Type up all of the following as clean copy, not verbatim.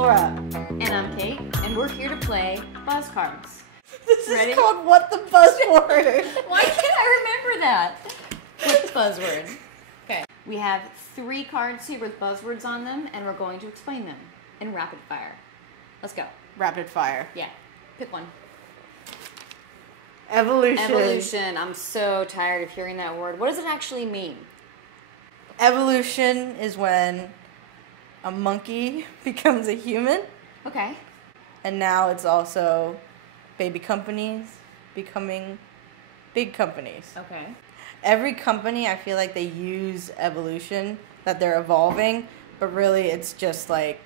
Laura. And I'm Kate, and we're here to play Buzz Cards. This Ready? is called What the Buzzword. Why can't I remember that? What's the buzzword? Okay. We have 3 cards here with buzzwords on them, and we're going to explain them in rapid fire. Let's go. Rapid fire. Yeah. Pick one. Evolution. Evolution. I'm so tired of hearing that word. What does it actually mean? Evolution is when a monkey becomes a human, Okay. and now it's also baby companies becoming big companies. Okay. Every company, I feel like they use evolution, that they're evolving, but really it's just like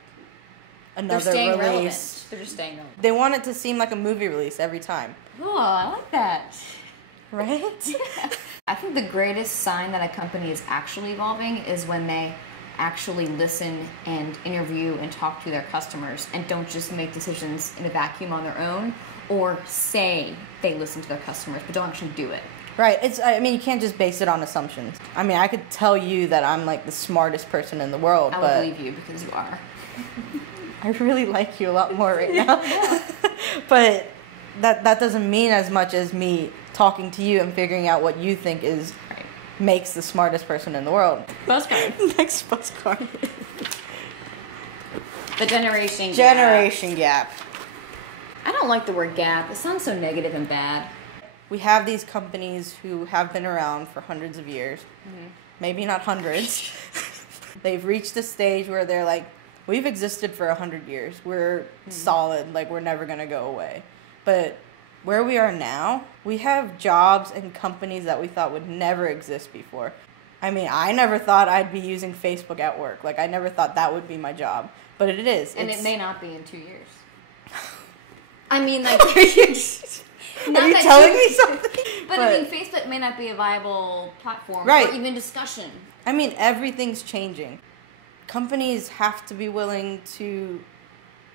another They're staying release. relevant. They're just staying relevant. They want it to seem like a movie release every time. Oh, I like that. Right? I think the greatest sign that a company is actually evolving is when they actually listen and interview and talk to their customers and don't just make decisions in a vacuum on their own or say they listen to their customers but don't actually do it. Right. I mean, you can't just base it on assumptions. I mean, I could tell you that I'm like the smartest person in the world, I but would believe you because you are. I really like you a lot more right now. But that doesn't mean as much as me talking to you and figuring out what you think is Right. makes the smartest person in the world. Buzz card. Next buzz card. The generation gap. Generation gap. I don't like the word gap. It sounds so negative and bad. We have these companies who have been around for hundreds of years. Mm-hmm. Maybe not hundreds. They've reached a stage where they're like, we've existed for 100 years. We're solid. Like, we're never going to go away. But where we are now, we have jobs and companies that we thought would never exist before. I mean, I never thought I'd be using Facebook at work. Like, I never thought that would be my job. But it is. And It's- it may not be in 2 years. I mean, like... Are you telling me something? But I mean, Facebook may not be a viable platform Right. for even discussion. I mean, everything's changing. Companies have to be willing to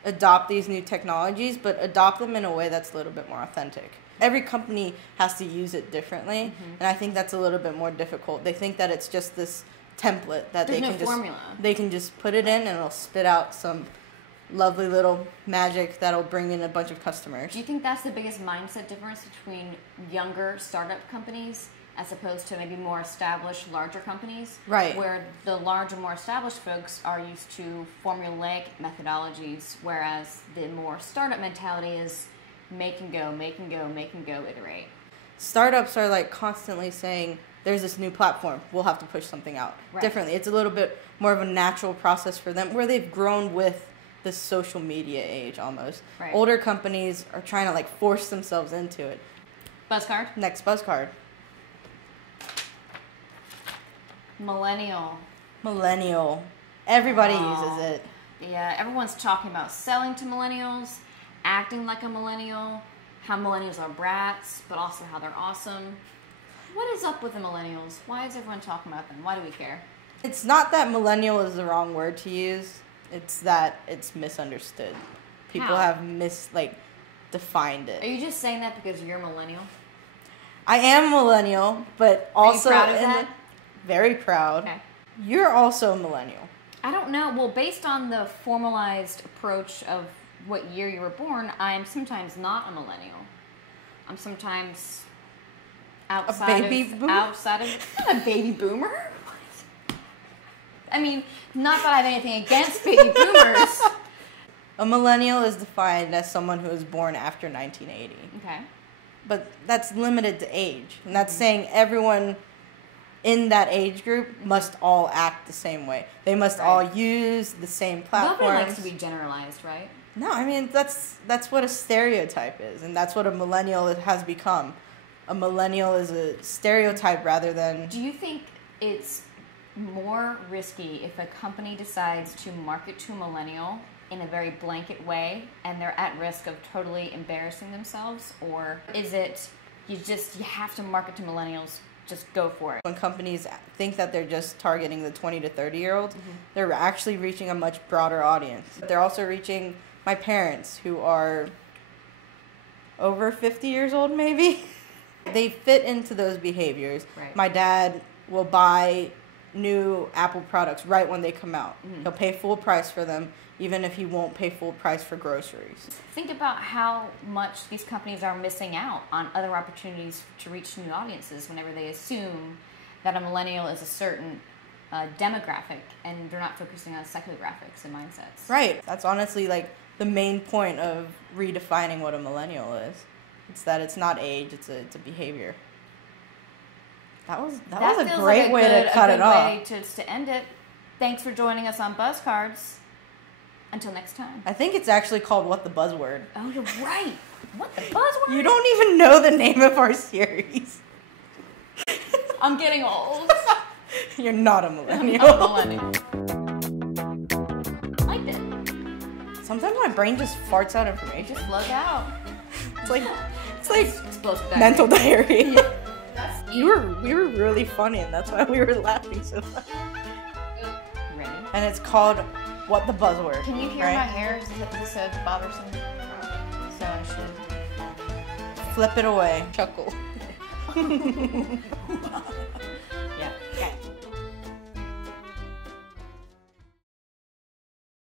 adopt these new technologies, but adopt them in a way that's a little bit more authentic. Every company has to use it differently, and I think that's a little bit more difficult. They think that it's just this template that There's they no can just formula. they can just put it in and it'll spit out some lovely little magic that'll bring in a bunch of customers. Do you think that's the biggest mindset difference between younger startup companies as opposed to maybe more established, larger companies? Right. Where the larger, more established folks are used to formulaic methodologies, whereas the more startup mentality is make and go, make and go, make and go, iterate. Startups are like constantly saying, there's this new platform, we'll have to push something out differently. It's a little bit more of a natural process for them where they've grown with this social media age almost. Right. Older companies are trying to like force themselves into it. Buzz card? Next buzz card. Millennial. Millennial. Everybody Oh. uses it. Yeah, everyone's talking about selling to millennials, acting like a millennial, how millennials are brats, but also how they're awesome. What is up with the millennials? Why is everyone talking about them? Why do we care? It's not that millennial is the wrong word to use. It's that it's misunderstood. People How? have defined it. Are you just saying that because you're a millennial? I am a millennial, but also proud of that? Very proud. Okay. You're also a millennial. I don't know. Well, based on the formalized approach of what year you were born, I'm sometimes not a millennial. I'm sometimes outside baby of boomer? outside of a baby boomer. What? I mean, not that I have anything against baby boomers. A millennial is defined as someone who was born after 1980. Okay. But that's limited to age. And that's saying everyone in that age group must all act the same way. They must all use the same platforms. Nobody likes to be generalized, right? No, I mean, that's what a stereotype is. And that's what a millennial has become. A millennial is a stereotype rather than... Do you think it's more risky if a company decides to market to a millennial in a very blanket way and they're at risk of totally embarrassing themselves? Or is it you have to market to millennials, just go for it? When companies think that they're just targeting the 20 to 30-year-olds, they're actually reaching a much broader audience. They're also reaching my parents who are over 50 years old maybe. They fit into those behaviors. Right. My dad will buy new Apple products right when they come out. He'll pay full price for them, even if he won't pay full price for groceries. Think about how much these companies are missing out on other opportunities to reach new audiences whenever they assume that a millennial is a certain demographic and they're not focusing on psychographics and mindsets. Right. That's honestly like the main point of redefining what a millennial is. It's that it's not age, it's a behavior. That was a great way to cut it off. Way to end it. Thanks for joining us on Buzz Cards. Until next time. I think it's actually called What the Buzzword. Oh, you're right. What the Buzzword? You don't even know the name of our series. I'm getting old. You're not a millennial. I'm a millennial. I liked it. Sometimes my brain just farts out information. Just flows out. It's like explosive diarrhea. mental diarrhea. Yeah. We were really funny, and that's why we were laughing so much. Ready? And it's called What the Buzzword. Can you hear right? my hair? Is this bothersome? So I should Flip it away. chuckle.